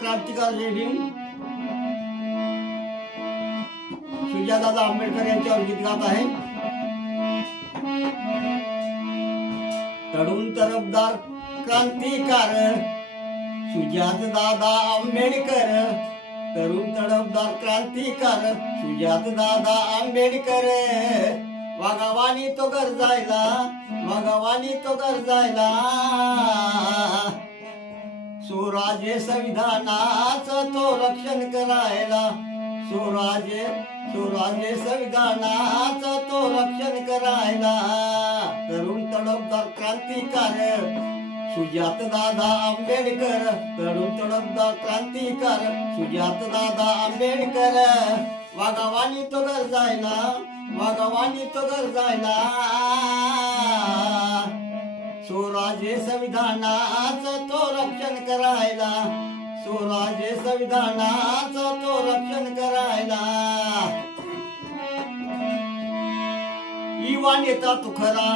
क्रांतिकारी भीम सुजातदादा आंबेडकर यांच्यावर गीत गात आहे. तरुण तरफदार क्रांतिकार सुजातदादा आंबेडकर, तरुण तडफदार क्रांतिकार सुजातदादा आंबेडकर. वाघावानी तो गरजायला, वाघावानी तो गरजायला, स्वराज्य संविधानाचं तो रक्षण करायला, स्वराज्य संविधानाचं तो रक्षण करायला. तरुण तडफदार क्रांतिकार सुजातदादा आंबेडकर, तरुण तडफदार क्रांतिकार सुजातदादा आंबेडकर. वाघावानी तो गरजायला, वाघावानी तो गरजायला, स्वराज्य संविधानाचं तो रक्षण करायला, स्वराज्य संविधानाचं तो रक्षण करायला. युवा नेता तू खरा,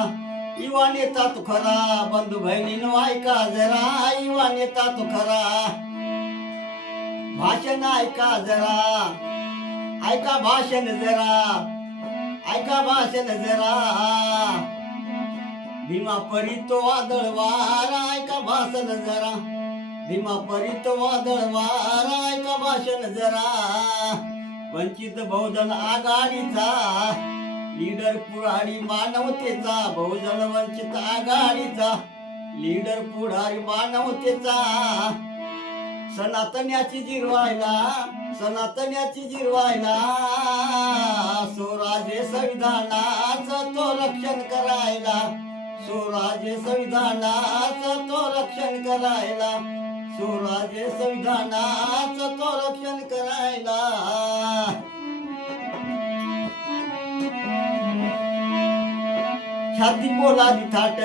युवा नेता तू खरा, बंधू बहिणीनो ऐका जरा, युवा नेता तू खरा, भाषण ऐका जरा, ऐका भाषण जरा, ऐका भाषण जरा. भीमा परी तो वादळ वारा, ऐका भाषण जरा, भीमा परी तो वादळ वारा, ऐका भाषण जरा. वंचित बहुजन आघाडीचा लीडर पुढारी मानवतेचा, बहुजन वंचित आघाडीचा लीडर पुढारी मानवतेचा. सनातन्याची जिरवायला, सनातन्याची जिरवायला, स्वराज्य संविधानाचं तो रक्षण करायला, स्वराज्य संविधानाचं तो रक्षण करायला, स्वराज्य संविधानाचं तो रक्षण करायला. छाती पोलादी थाट,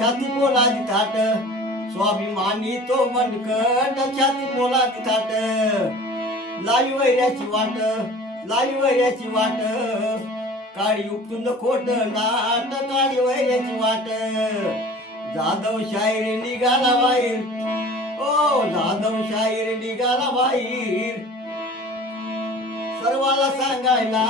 छाती पोलादी थाट, स्वाभिमानी तो मनकट, छाती पोलादी थाट. लावी वैऱ्याची वाट, लावी वैऱ्याची वाट, काळी उपटून खोट नाट, काळी वैऱ्याची वाट. जाधव शाहीर निघाला बाहेर, ओ जाधव शाहीर निघाला बाहेर, सर्वाला सांगायला,